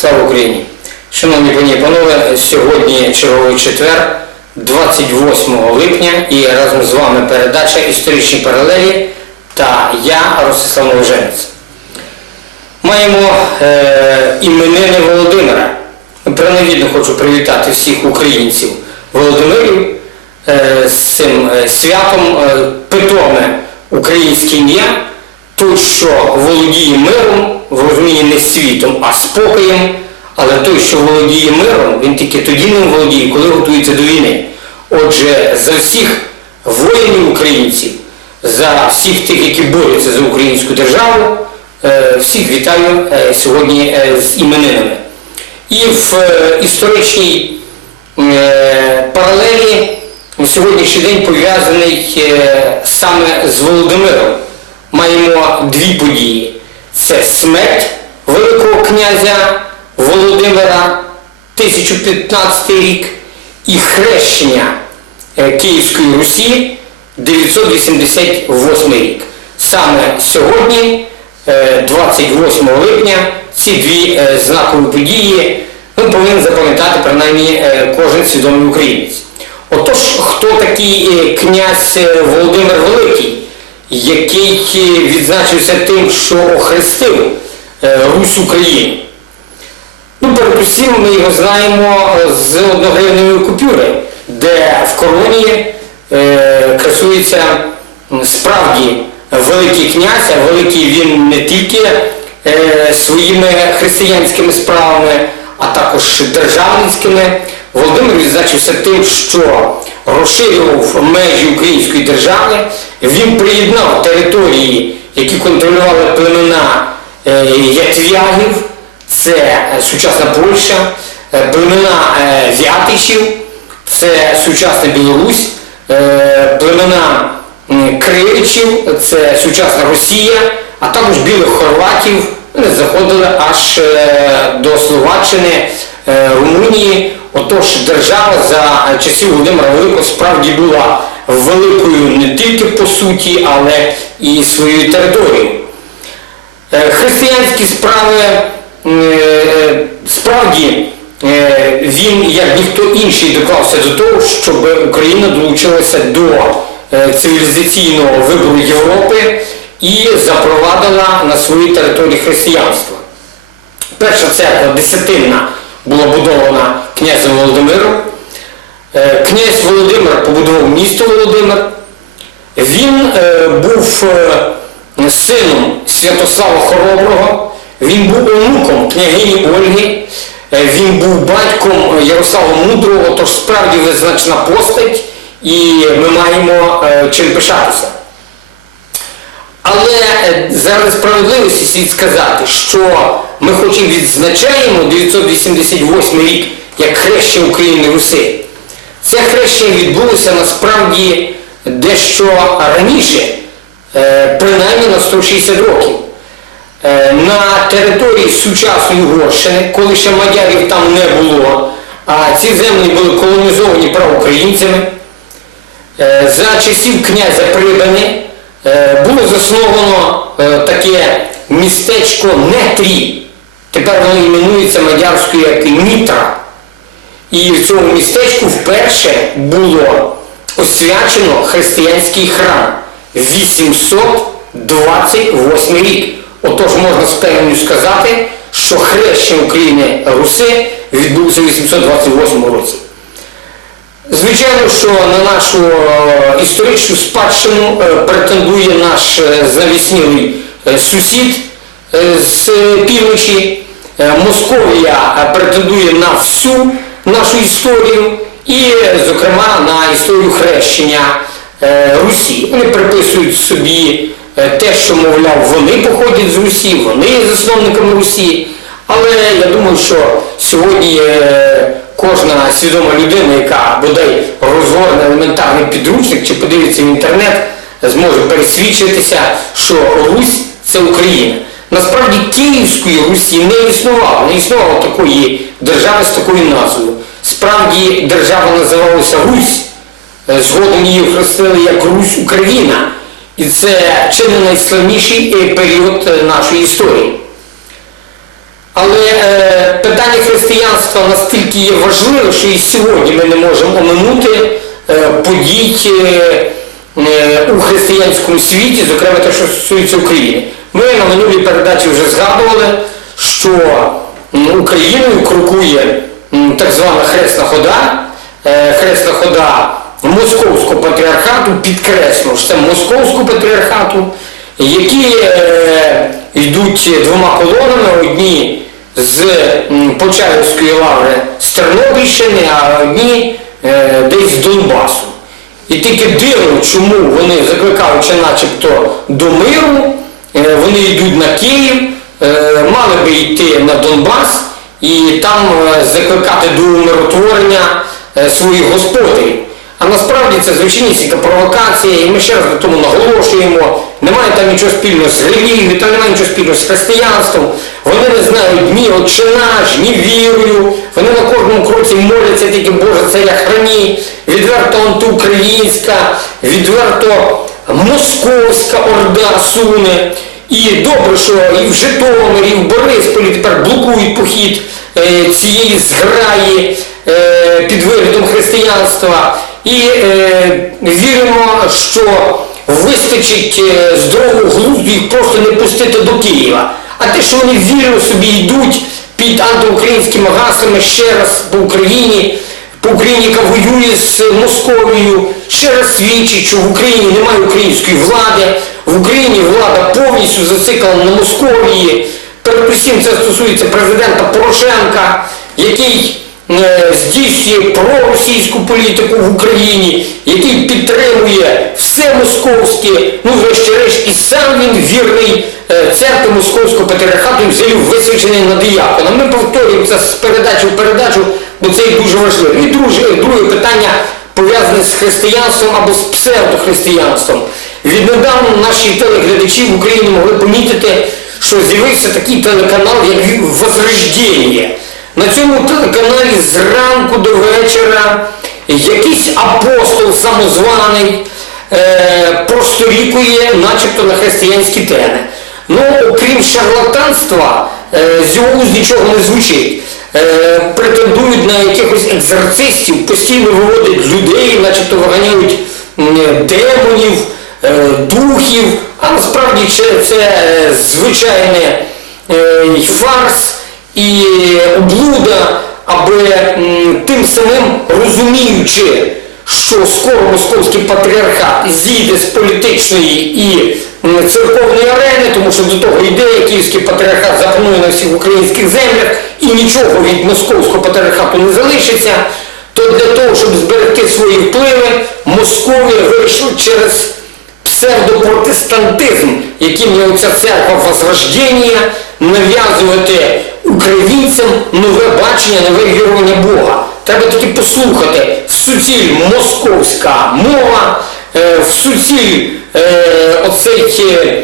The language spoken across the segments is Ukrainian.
Слава Україні! Шановні пані і панове, сьогодні черговий четвер, 28 липня, і разом з вами передача Історичні паралелі та я, Ростислав Новоженець. Маємо е, іменини Володимира. Принагідно хочу привітати всіх українців Володимирів е, з цим е, святом е, питоме українське ім'я, той, що володіє миром, в розумінні не світом, а спокоєм, але той, що володіє миром, він тільки тоді ним володіє, коли готується до війни. Отже, за всіх воїнів українців, за всіх тих, які борються за українську державу, е, всіх вітаю е, сьогодні е, з іменинами. І в історичній паралелі сьогоднішній день пов'язаний саме з Володимиром. Маємо дві події. Це смерть Великого князя Володимира 1015 рік і хрещення е, Київської Русі 988 рік. Саме сьогодні, е, 28 липня, ці дві е, знакові події ну, повинен запам'ятати принаймні е, кожен свідомий українець. Отож, хто такий е, князь е, Володимир Великий, який е, відзначився тим, що охрестив е, Русь Україну? Ну, передусім ми його знаємо з одногривневої купюри, де в короні е, красується справді великий князь, а великий він не тільки е, своїми християнськими справами, а також державницькими. Володимир відзначився тим, що розширював межі української держави, він приєднав території, які контролювали племена е, ятвягів, це е, сучасна Польща, е, племена Вятичів, це сучасна Білорусь, племена Кривичів, це сучасна Росія, а також білих хорватів, вони заходили аж до Словаччини, Румунії. Отож, держава за часів Володимира Великого справді була великою не тільки по суті, але і своєю територією. Е, Християнські справи е, справді е, він, як ніхто інший, доклався до того, щоб Україна долучилася до цивілізаційного вибору Європи і запровадила на своїй території християнство. Перша церква десятинна була будована князем Володимиром. Е, Князь Володимир побудував місто Володимир. Він е, був е, сином Святослава Хороброго, він був онуком княгині Ольги, він був батьком Ярослава Мудрого, тож справді визначна постать, і ми маємо чим пишатися. Але заради справедливості слід сказати, що ми хоч і відзначаємо 988 рік як хрещення України Руси. Це хрещення відбулося насправді дещо раніше, е, принаймні на 160 років. Е, На території сучасної Угорщини, коли ще мадярів там не було, а ці землі були колонізовані правоукраїнцями, Е, за часів князя Прибани було засновано таке містечко Нетрі. Тепер воно іменується мадярською як Нітра. І в цьому містечку вперше було освячено християнський храм 828 рік. Отож можна з певністю сказати, що хрещення України Руси відбулося у 828 році. Звичайно, що на нашу е, історичну спадщину е, претендує наш е, знавіснілий е, сусід з півночі. Московія претендує на всю нашу історію і, зокрема, на історію хрещення е, Русі. Вони приписують собі е, те, що, мовляв, вони походять з Русі, вони є засновниками Русі. Але я думаю, що сьогодні е, кожна свідома людина, яка бодай розгорне елементарний підручник чи подивиться в інтернет, зможе пересвідчитися, що Русь це Україна. Насправді Київської Русі не існувало, не існувало такої держави з такою назвою. Справді держава називалася Русь. Е, Згодом її охрестили як Русь Україна. І це чи не найславніший е, період е, нашої історії. Але е, питання християнства настільки є важливе, що і сьогодні ми не можемо оминути е, подій е, у християнському світі, зокрема те, що стосується України. Ми на передачі вже згадували, що Україною крокує так звана хресна хода, е, хресна хода Московського патріархату, підкреслю, що це Московського патріархату, які е, йдуть двома колонами, одні з Почаївської лаври з Тернопільщини, а одні е, десь з Донбасу. І тільки дивно, чому вони закликаючи начебто до миру, вони йдуть на Київ, е, мали би йти на Донбас і там е, закликати до умиротворення е, своїх господарів. А насправді це звичайнісінька провокація, і ми ще раз на тому наголошуємо. Немає там нічого спільного з релігією, там немає нічого спільного з християнством. Вони не знають ні отче наш, ні вірою. Вони на кожному кроці моляться тільки Боже царя храні, відверто антиукраїнська, відверто московська орда суне. І добре, що і в Житомирі, і в Борисполі тепер блокують похід е, цієї зграї е, під виглядом християнства. І е, віримо, що вистачить здорового глузду їх просто не пустити до Києва. А те, що вони вірно собі йдуть під антиукраїнськими гаслами ще раз по Україні, по Україні, воює з Московією, ще раз свідчить, що в Україні немає української влади, в Україні влада повністю зациклена на Московії. Передусім це стосується президента Порошенка, який е, здійснює проросійську політику в Україні, який підтримує все московське, ну врешті-решт і сам він вірний е, церкви московського патріархату і взагалі висвячений на диякона. Ми повторюємо це з передачі в передачу, бо це і дуже важливо. І друге, друге питання пов'язане з християнством або з псевдохристиянством. Віднедавна наші телеглядачі в Україні могли помітити, що з'явився такий телеканал, як Возрождення. На цьому телеканалі зранку до вечора якийсь апостол самозваний е, просторікує начебто на християнські теми. Ну, окрім шарлатанства, е, з його уст нічого не звучить. Е, претендують на якихось екзорцистів, постійно виводять людей, начебто виганяють демонів, е, духів, а насправді це, е, звичайне е, фарс і облуда, аби тим самим розуміючи, що скоро московський патріархат зійде з політичної і церковної арени, тому що до того ідея київський патріархат запанує на всіх українських землях і нічого від московського патріархату не залишиться, то для того, щоб зберегти свої впливи, Московія вирішила через псевдопротестантизм, яким є оця церква Возрождення, нав'язувати українцям нове бачення, нове вірування Бога. Треба тільки послухати суціль московська мова, е, в суціль е, оцей е,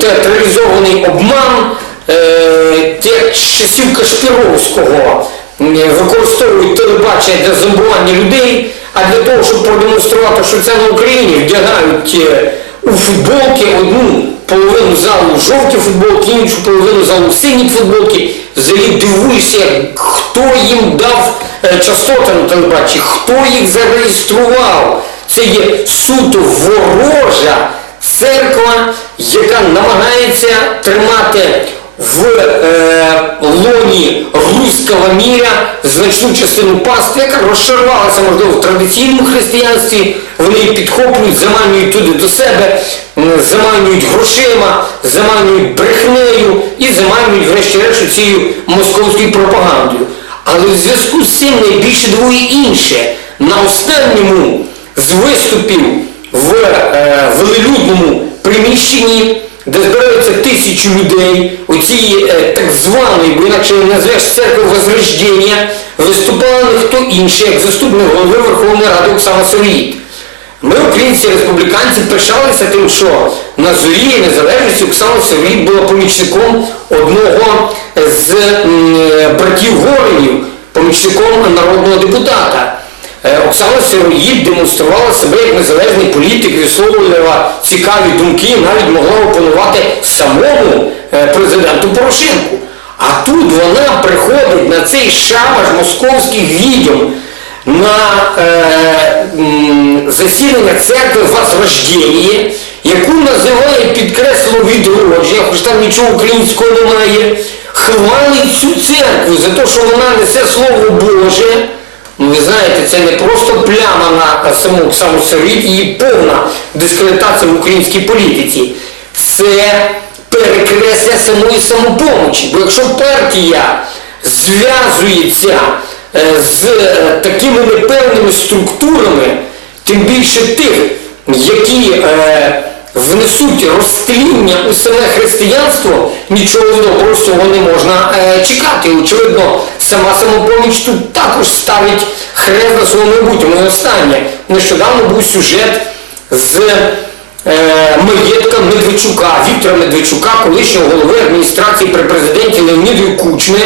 театралізований обман е, тих часів Кашпіровського використовують телебачення для зомбування людей, а для того, щоб продемонструвати, що це на Україні, вдягають е, у футболки одну половину залу жовті футболки, іншу половину залу сині футболки. Взагалі дивуєшся, хто їм дав е, частоти на телебаченні, хто їх зареєстрував. Це є суто ворожа церква, яка намагається тримати в е, лоні руського міра значну частину пастви, яка розшарувалася, можливо, в традиційному християнстві. Вони її підхоплюють, заманюють туди до себе, заманюють грошима, заманюють брехнею і заманюють, врешті-решт, цією московською пропагандою. Але в зв'язку з цим найбільше двоє інше. На останньому з виступів в е, велелюдному приміщенні, де збираються тисячі людей, у цій е, так званої, бо інакше не назвеш церкви Возрождення, виступала не хто інший, як заступник голови Верховної Ради Оксана Соріїд. Ми, українці республіканці, пишалися тим, що на зорі незалежності Оксана Соріїд була помічником одного з братів Горенів, помічником народного депутата. Е, Оксана Сироїд демонструвала себе як незалежний політик, висловлювала цікаві думки, навіть могла опонувати самому е, президенту Порошенку. А тут вона приходить на цей шабаш московських відьом на е, засідання церкви Возрождення, яку називає підкресло відродження, хоч там нічого українського немає, хвалить цю церкву за те, що вона несе Слово Боже. Ну, ви знаєте, це не просто пляма на саму собі і повна дискредитація в українській політиці. Це перекресля самої самопомочі. Бо якщо партія зв'язується е, з е, такими непевними структурами, тим більше тих, які е, внесуть розтління у саме християнство, нічого доброго з цього не можна чекати. Очевидно, сама самопоміч тут також ставить хрест на своєму майбутньому. І останнє. Нещодавно був сюжет з е, маєтка Медведчука, Віктора Медведчука, колишнього голови адміністрації при президенті Леонідові Кучми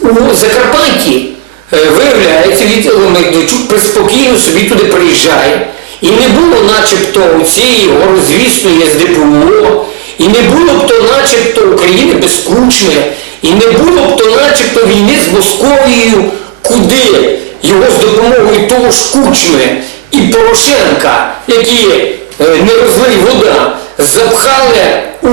у Закарпатті. Е, Виявляється, Віктор Медведчук приспокійно собі туди приїжджає. І не було начебто у цієї горозвісної СДПУ, і не було б то начебто України без Кучми, і не було б то начебто війни з Московією, куди? Його з допомогою того ж Кучми і Порошенка, які е, не розлий вода, запхали у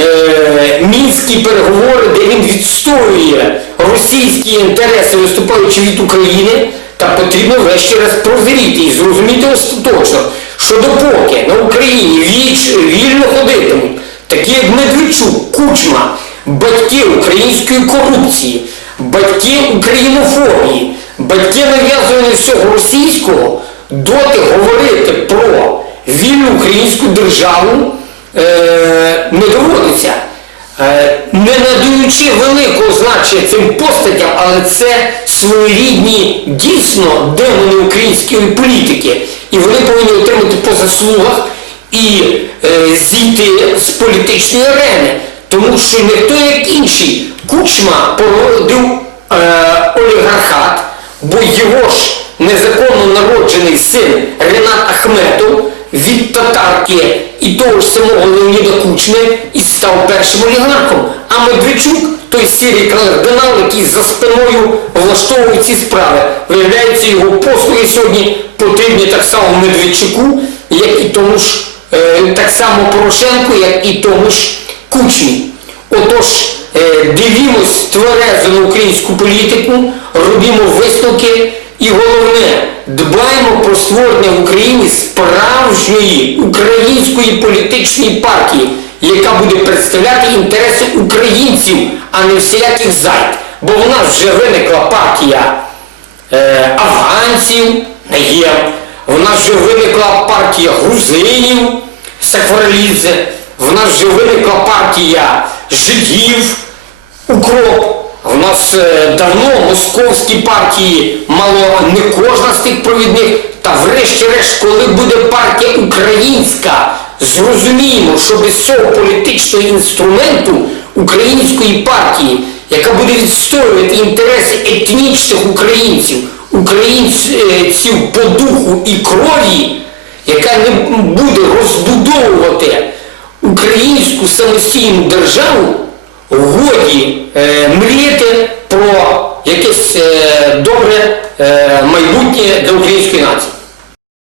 е, мінські переговори, де він відстоює російські інтереси, виступаючи від України, та потрібно врешті раз прозріти і зрозуміти остаточно, що допоки на Україні віч, вільно ходитимуть, такі як Медведчук, Кучма, батьки української корупції, батьки українофобії, батьки нав'язування всього російського, доти говорити про вільну українську державу е, не доводиться. Е, не надаючи великого значення цим постатям, але це своєрідні дійсно демони української політики. І вони повинні отримати по заслугах і е, зійти з політичної арени. Тому що не хто як інший Кучма породив е, олігархат, бо його ж незаконно народжений син Ренат Ахметов від татарки і того ж самого Леоніда Кучми і став першим олігархом. А Медведчук, той сірий кардинал, який за спиною влаштовує ці справи. Виявляється, його послуги сьогодні потрібні так само Медведчуку, як і тому ж е, так само Порошенку, як і тому ж Кучмі. Отож, е, дивімось тверезо на українську політику, робімо висновки і головне, дбаємо про створення в Україні справжньої української політичної партії, яка буде представляти інтереси українців, а не всіляких зайд. Бо в нас вже виникла партія е, афганців, є, в нас вже виникла партія грузинів, Сакваралідзе, в нас вже виникла партія жидів, укроп. В нас е, давно московські партії мало не кожна з тих провідних. Та врешті-решт, коли буде партія українська, зрозуміємо, що без цього політичного інструменту української партії, яка буде відстоювати інтереси етнічних українців, українців по духу і крові, яка не буде розбудовувати українську самостійну державу, годі е, мріяти про якесь е, добре е, майбутнє для української нації.